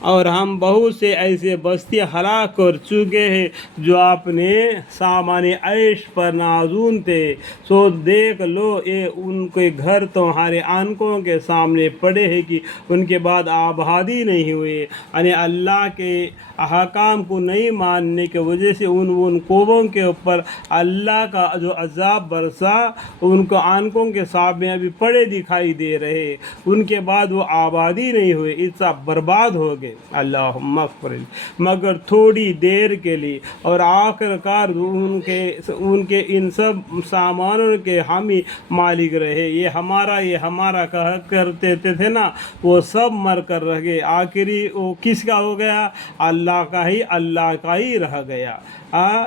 اور ہم بہت سے ایسے بستی ہلاک کر چکے ہیں جو اپنے سامان عیش پر نازون تھے، سو دیکھ لو یہ ان کے گھر تمہارے آنکھوں کے سامنے پڑے ہیں کہ ان کے بعد آبادی نہیں ہوئے، یعنی اللہ کے احکام کو نہیں ماننے کی وجہ سے ان قوموں کے اوپر اللہ کا جو عذاب برسا ان کو آنکھوں کے سامنے ابھی پڑے دکھائی دے رہے، ان کے بعد وہ آبادی نہیں ہوئے، اس سب برباد ہو گئے۔ اللہم اغفر لی، مگر تھوڑی دیر کے لیے، اور آخر کار ان کے ان سب سامانوں کے ہم ہی مالک رہے، یہ ہمارا کہا کرتے تھے نا، وہ سب مر کر رہ گئے، آخری وہ کس کا ہو گیا؟ اللہ کا ہی رہ گیا۔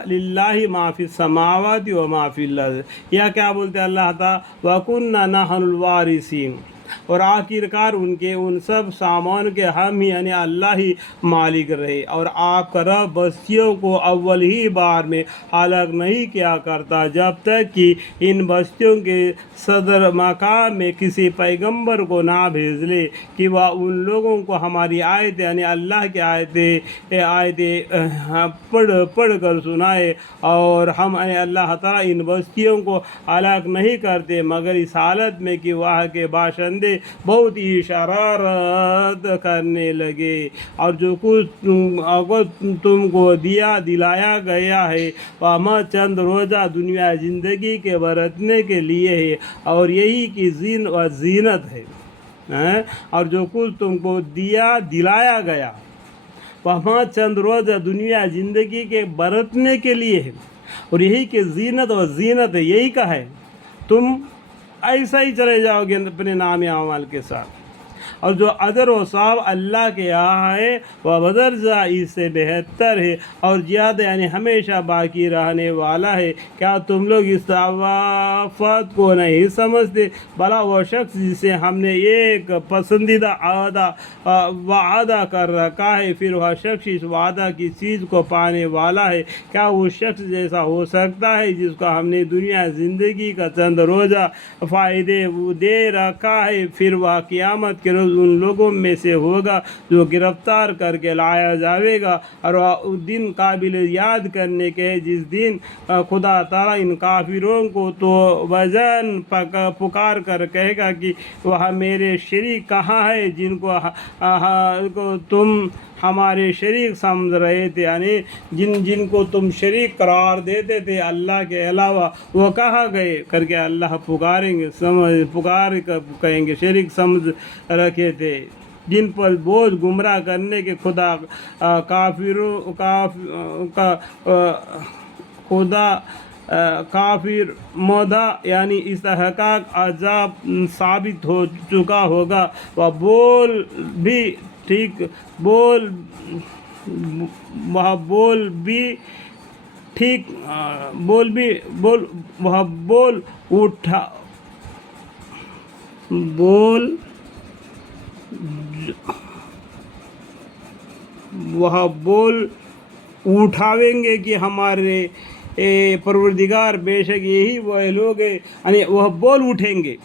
للہ ما فی السماوات و ما فی الارض، یا کیا بولتے اللہ تعالیٰ، وَكُنَّا نَحْنُ الْوَارِثِينَ، اور آخر کار ان سب سامان کے ہم ہی یعنی اللہ ہی مالک رہے، اور آپ کا رب بستیوں کو اول ہی بار میں ہلاک نہیں کیا کرتا جب تک کہ ان بستیوں کے صدر مقام میں کسی پیغمبر کو نہ بھیج لے کہ وہ ان لوگوں کو ہماری آیتیں یعنی اللہ کی آیتیں پڑھ کر سنائے، اور ہم یعنی اللہ تعالیٰ ان بستیوں کو ہلاک نہیں کرتے مگر اس حالت میں کہ وہاں کے باشندے بہت ہی شرارت کرنے لگے، اور جو کچھ اگر تم کو دلایا گیا ہے وہ چند روزہ دنیا زندگی کے برتنے کے لیے ہے، اور یہی کی زینت ہے، اور جو کچھ تم کو دلایا گیا وہاں چند روزہ دنیا زندگی کے برتنے کے لیے ہے، اور یہی کہ زینت ہے، یہی کا ہے، تم ایسا ہی چلے جاؤ گے اپنے نام اعمال کے ساتھ، اور جو اجر و ثواب اللہ کے یہاں ہے وہ بدرجہ اس سے بہتر ہے اور زیادہ یعنی ہمیشہ باقی رہنے والا ہے۔ کیا تم لوگ اس تفاوت کو نہیں سمجھتے؟ بھلا وہ شخص جسے ہم نے ایک پسندیدہ وعدہ کر رکھا ہے، پھر وہ شخص اس وعدہ کی چیز کو پانے والا ہے، کیا وہ شخص جیسا ہو سکتا ہے جس کو ہم نے دنیا زندگی کا چند روزہ فائدے دے رکھا ہے، پھر وہ قیامت کے روز ان لوگوں میں سے ہوگا جو گرفتار کر کے لایا جاوے گا، اور وہ دن قابل یاد کرنے کے ہے جس دن خدا تعالیٰ ان کافروں کو تو وزن پکار کر کہے گا کہ وہ میرے شریک کہاں ہے جن کو تم ہمارے شریک سمجھ رہے تھے، یعنی جن کو تم شریک قرار دیتے تھے اللہ کے علاوہ، وہ کہاں گئے کر کے اللہ پکاریں گے، کہیں گے شریک سمجھ رکھے تھے، جن پر بوجھ گمراہ کرنے کے خدا کافر مودہ یعنی استحقاق عذاب ثابت ہو چکا ہوگا۔ وہ بول اٹھاویں گے کہ ہمارے پروردگار بے شک یہی وہ لوگ ہیں، یعنی وہ بول اٹھیں گے،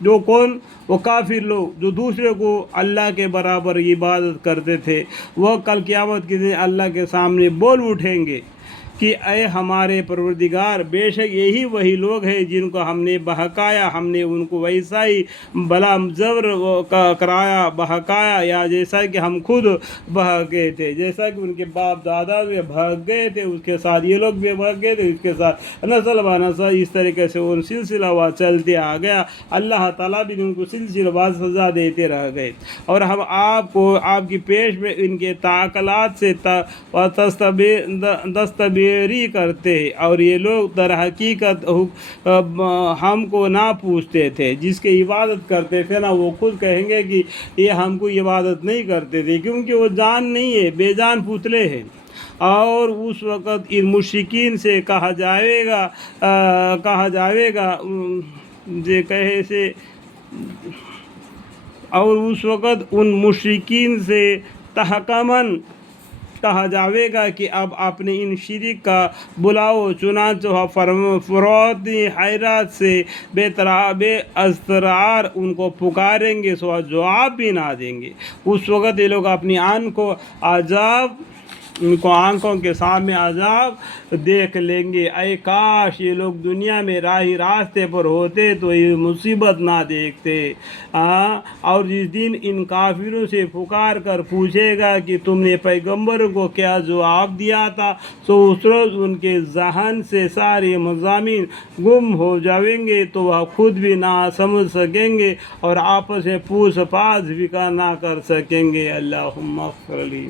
جو کون؟ وہ کافر لوگ جو دوسرے کو اللہ کے برابر عبادت کرتے تھے، وہ کل قیامت کے دن اللہ کے سامنے بول اٹھیں گے کہ اے ہمارے پروردگار، بے شک یہی وہی لوگ ہیں جن کو ہم نے بہکایا، ہم نے ان کو ویسا ہی بلا زبر کرایا بہکایا، یا جیسا کہ ہم خود بہکے تھے، جیسا کہ ان کے باپ دادا بھی بھگ گئے تھے اس کے ساتھ یہ لوگ بھی بھگ گئے تھے اس کے ساتھ، نسل بہ نسل اس طریقے سے ان سلسلہ وار چلتے آ گیا، اللہ تعالیٰ بھی ان کو سلسلہ وار سزا دیتے رہ گئے، اور ہم آپ کی پیش میں ان کے تعقلات سے دستبیری کرتے ہیں، اور یہ لوگ در حقیقت ہم کو نہ پوچھتے تھے، جس کی عبادت کرتے تھے نا وہ خود کہیں گے کہ یہ ہم کو عبادت نہیں کرتے تھے، کیونکہ وہ جان نہیں ہے، بے جان پتلے ہیں، اور اس وقت ان مشرکین سے کہا جاوے گا یہ کہے سے، اور اس وقت ان مشرکین سے تحکماً کہا جاوے گا کہ اب اپنے ان شریک کا بلاؤ، چنانچہ وہ فروتی حیرت سے بے اضطرار ان کو پکاریں گے، سو جواب بھی نہ دیں گے۔ اس وقت یہ لوگ اپنی ان کو آنکھوں کے سامنے عذاب دیکھ لیں گے۔ اے کاش یہ لوگ دنیا میں راستے پر ہوتے تو یہ مصیبت نہ دیکھتے۔ اور جس دن ان کافروں سے پکار کر پوچھے گا کہ تم نے پیغمبر کو کیا جواب دیا تھا، تو اس روز ان کے ذہن سے سارے مضامین گم ہو جائیں گے، تو وہ خود بھی نہ سمجھ سکیں گے اور آپس میں پوچھ پاچھ بھی نہ کر سکیں گے۔ اللہم اغفر لی۔